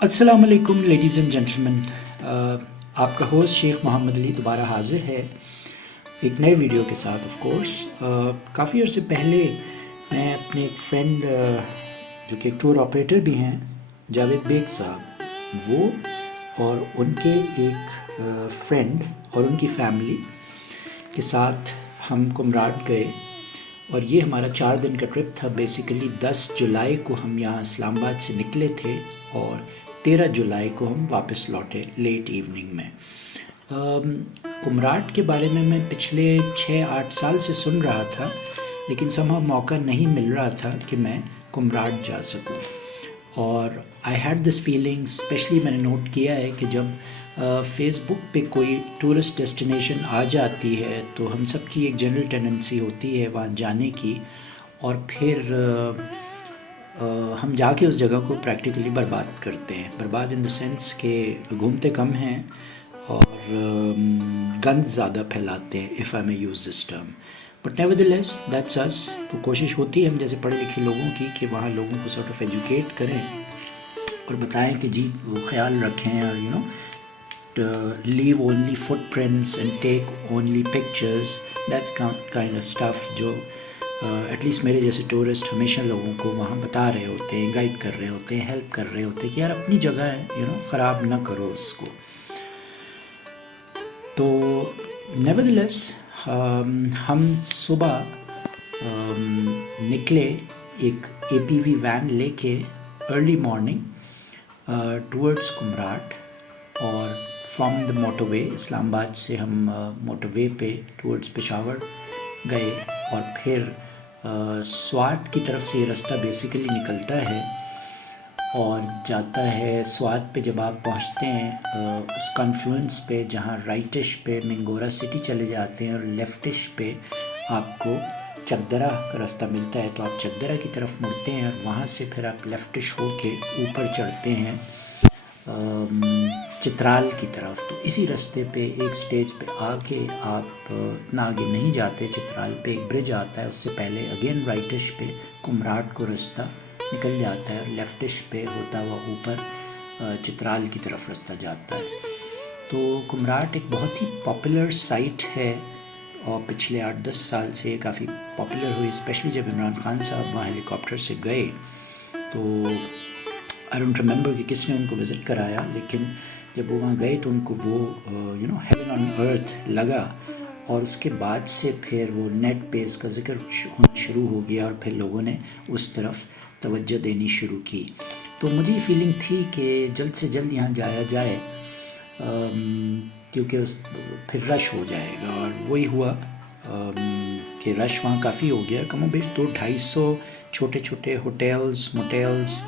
السلام علیکم ladies and gentleman, آپ کا ہوسٹ شیخ محمد علی دوبارہ حاضر ہے ایک نئے ویڈیو کے ساتھ. آف کورس کافی عرصے پہلے میں اپنے ایک فرینڈ جو کہ ایک ٹور آپریٹر بھی ہیں، جاوید بیگ صاحب، وہ اور ان کے ایک فرینڈ اور ان کی فیملی کے ساتھ ہم کمراٹ گئے، اور یہ ہمارا 4 دن کا ٹرپ تھا. بیسیکلی 10 جولائی کو ہم یہاں اسلام آباد سے نکلے تھے اور 13 جولائی کو ہم واپس لوٹے لیٹ ایوننگ میں. کمراٹ کے بارے میں پچھلے 6-8 سال سے سن رہا تھا، لیکن somehow موقع نہیں مل رہا تھا کہ میں کمراٹ جا سکوں. اور I had this feeling, especially میں نے نوٹ کیا ہے کہ جب فیس بک پہ کوئی ٹورسٹ ڈیسٹینیشن آ جاتی ہے تو ہم سب کی ایک جنرل ٹینڈنسی ہوتی ہے وہاں جانے کی، اور پھر ہم جا کے اس جگہ کو پریکٹیکلی برباد کرتے ہیں. برباد ان دا سینس کہ گھومتے کم ہیں اور گند زیادہ پھیلاتے ہیں، if I may use this term. But nevertheless that's اس. تو کوشش ہوتی ہے ہم جیسے پڑھے لکھے لوگوں کی کہ وہاں لوگوں کو سارٹ آف ایجوکیٹ کریں اور بتائیں کہ جی وہ خیال رکھیں، اور leave only footprints and take only pictures. That's kind of stuff جو ایٹ لیسٹ میرے جیسے ٹورسٹ ہمیشہ لوگوں کو وہاں بتا رہے ہوتے ہیں، گائیڈ کر رہے ہوتے ہیں، ہیلپ کر رہے ہوتے ہیں کہ یار اپنی جگہ ہے، خراب نہ کرو اس کو. تو نیورتھلیس ہم صبح نکلے ایک APV وین لے کے ارلی مارننگ ٹورڈز کمراٹ، اور فرام دا موٹر وے اسلام آباد سے ہم موٹر وے پہ ٹورڈز پشاور گئے، اور پھر سوات کی طرف سے یہ رستہ بیسیکلی نکلتا ہے اور جاتا ہے سوات پہ. جب آپ پہنچتے ہیں اس کنفلوئنس پہ جہاں رائٹش پہ منگورا سٹی چلے جاتے ہیں اور لیفٹش پہ آپ کو چکدرہ کا رستہ ملتا ہے، تو آپ چکدرہ کی طرف مڑتے ہیں اور وہاں سے پھر آپ لیفٹش ہو کے اوپر چڑھتے ہیں چترال کی طرف. تو اسی رستے پہ ایک سٹیج پہ آ کے آپ اتنا آگے نہیں جاتے، چترال پہ ایک برج آتا ہے، اس سے پہلے اگین رائٹش پہ کمراٹ کو رستہ نکل جاتا ہے، اور لیفٹش پہ ہوتا ہوا اوپر چترال کی طرف رستہ جاتا ہے. تو کمراٹ ایک بہت ہی پاپولر سائٹ ہے، اور پچھلے 8-10 سال سے کافی پاپولر ہوئی، اسپیشلی جب عمران خان صاحب وہاں ہیلی کاپٹر سے گئے. تو آئی ڈونٹ ریممبر کہ کس نے ان کو وزٹ کرایا، لیکن جب وہ وہاں گئے تو ان کو وہ ہیون آن ارتھ لگا، اور اس کے بعد سے پھر وہ نیٹ پہ اس کا ذکر ہونا شروع ہو گیا، اور پھر لوگوں نے اس طرف توجہ دینی شروع کی. تو مجھے یہ فیلنگ تھی کہ جلد سے جلد یہاں جایا جائے، کیونکہ پھر رش ہو جائے گا. اور وہی ہوا کہ رش وہاں کافی ہو گیا، کم و بیش 200-250 چھوٹے چھوٹے ہوٹلز، موٹیلز،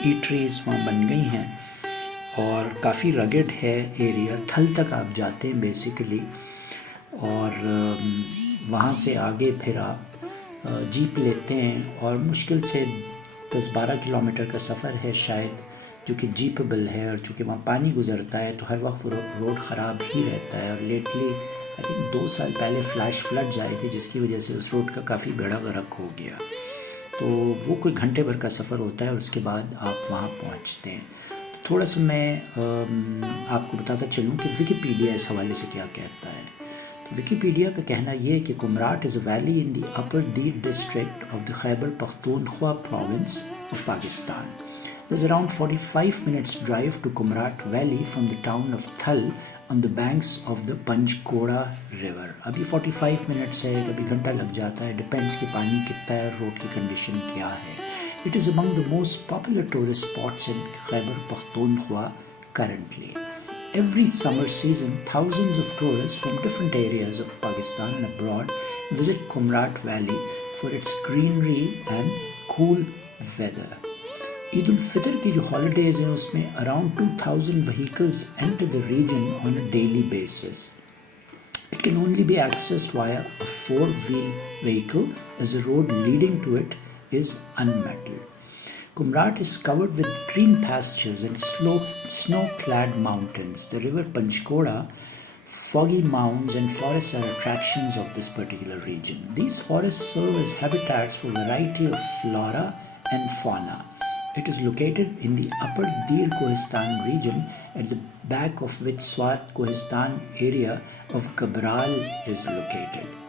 ایٹریز وہاں بن گئی ہیں، اور کافی رگڈ ہے ایریا، تھل تک آپ جاتے ہیں بیسیکلی. اور وہاں سے آگے پھر آپ جیپ لیتے ہیں، اور مشکل سے 10-12 کلومیٹر کا سفر ہے شاید، جو کہ جیپبل ہے. اور چونکہ وہاں پانی گزرتا ہے تو ہر وقت روڈ خراب ہی رہتا ہے، اور لیٹلی آئی تھنک 2 سال پہلے فلیش فلڈز آئے تھے جس کی وجہ سے اس روڈ کا کافی بیڑا غرق ہو گیا. تو وہ کوئی گھنٹے بھر کا سفر ہوتا ہے، اور اس کے بعد آپ وہاں پہنچتے ہیں. تھوڑا سا میں آپ کو بتاتا چلوں کہ ویکیپیڈیا اس حوالے سے کیا کہتا ہے. تو ویکیپیڈیا کا کہنا یہ ہے کہ Kumrat is a valley in the upper Dir district of the Khyber Pakhtunkhwa province of Pakistan. There's around 45 minutes drive to Kumrat Valley from the town of Thal on the banks of the Panchkoda River. ابھی 45 minutes ہے، کبھی گھنٹہ لگ جاتا ہے، depends کہ پانی کتنا ہے، روڈ کی کنڈیشن کیا ہے. It is among the most popular tourist spots in Khyber Pakhtunkhwa currently. Every summer season, thousands of tourists from different areas of Pakistan and abroad visit Kumrat Valley for its greenery and cool weather. عید الفطر کی جو holidays ہیں اس میں around 2000 vehicles enter the region on a daily basis. It can only be accessed via a 4-wheel vehicle as the road leading to it is unmetalled. Kumrat is covered with green pastures and snow-clad mountains. The river Panchkoda, foggy mounds and forests are attractions of this particular region. These forests serve as habitats for a variety of flora and fauna. It is located in the upper Dir Kohistan region, at the back of which Swat Kohistan area of Gabral is located.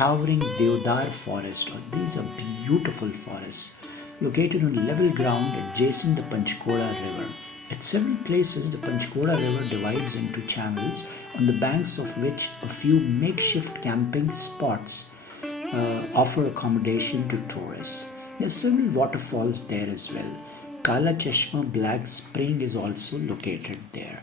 towering Deodar forest. These are beautiful forests located on level ground adjacent the Panchkoda River. At several places, the Panchkoda River divides into channels, on the banks of which a few makeshift camping spots offer accommodation to tourists. There are several waterfalls there as well. Kala Chashma Black Spring is also located there.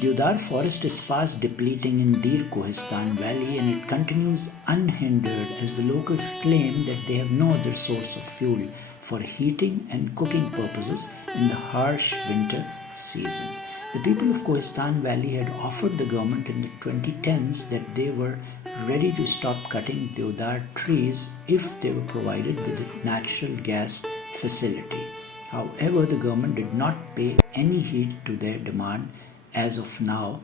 Deodar forest is fast depleting in Dir Kohistan Valley, and it continues unhindered as the locals claim that they have no other source of fuel for heating and cooking purposes in the harsh winter season. The people of Kohistan Valley had offered the government in the 2010s that they were ready to stop cutting Deodar trees if they were provided with a natural gas facility. However, the government did not pay any heed to their demand as of now,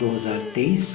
2023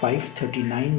5:39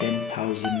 10,000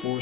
4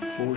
4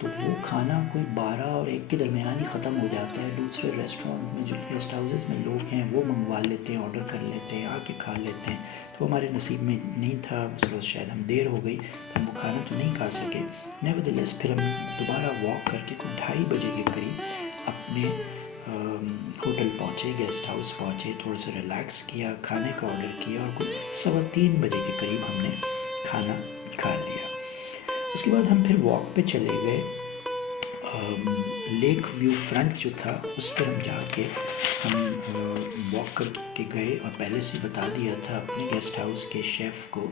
تو وہ کھانا کوئی 12 اور 1 کے درمیان ہی ختم ہو جاتا ہے. دوسرے ریسٹورینٹ میں جو گیسٹ ہاؤسز میں لوگ ہیں وہ منگوا لیتے ہیں, آرڈر کر لیتے ہیں, آ کے کھا لیتے ہیں. تو ہمارے نصیب میں نہیں تھا, اس روز شاید ہم دیر ہو گئی تو ہم وہ کھانا تو نہیں کھا سکے. نیورتھلیس پھر ہم دوبارہ واک کر کے 2:30 بجے کے قریب اپنے ہوٹل پہنچے, گیسٹ ہاؤس پہنچے, تھوڑا سا ریلیکس کیا, کھانے کا آرڈر کیا اور کوئی 3:15 بجے کے قریب ہم نے کھانا کھا لیا. اس کے بعد ہم پھر واک پہ چلے گئے. لیک ویو فرنٹ جو تھا اس پہ ہم جا کے ہم واک کر کے گئے, اور پہلے سے بتا دیا تھا اپنے گیسٹ ہاؤس کے شیف کو,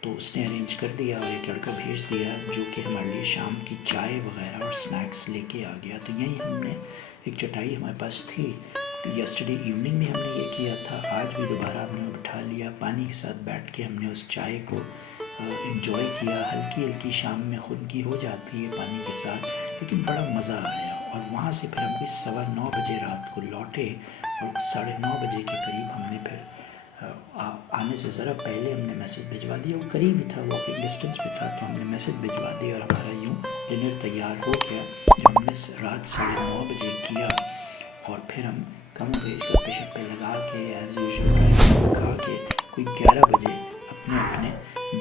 تو اس نے ارینج کر دیا اور ایک لڑکا بھیج دیا جو کہ ہمارے لیے شام کی چائے وغیرہ اور سنیکس لے کے آ گیا. تو یہیں ہم نے ایک چٹائی ہمارے پاس تھی, تو یسٹرڈے ایوننگ میں ہم نے یہ کیا تھا, آج بھی دوبارہ ہم نے بٹھا لیا. پانی کے ساتھ بیٹھ کے ہم نے اس چائے کو انجوائے کیا. ہلکی ہلکی شام میں خنکی ہو جاتی ہے پانی کے ساتھ, لیکن بڑا مزہ آیا. اور وہاں سے پھر ہم کوئی 9:15 بجے رات کو لوٹے, اور 9:30 بجے کے قریب ہم نے پھر آنے سے ذرا پہلے ہم نے میسیج بھجوا دیا. وہ قریب ہی تھا, واکنگ ڈسٹینس پہ تھا, تو ہم نے میسیج بھجوا دیا اور ہمارا یوں ڈنر تیار ہو گیا, جو ہم نے رات 9:30 بجے کیا. اور پھر ہم کم و بیش گپے شپے لگا کے ایز یوزول کھا کے کوئی 11 بجے اپنے اپنے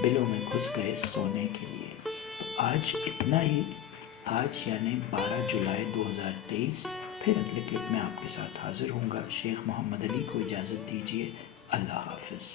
بلوں میں گھس گئے سونے کے لیے. تو آج اتنا ہی. آج یعنی 12 جولائی 2023. پھر اگلے کلپ میں آپ کے ساتھ حاضر ہوں گا. شیخ محمد علی کو اجازت دیجیے. اللہ حافظ.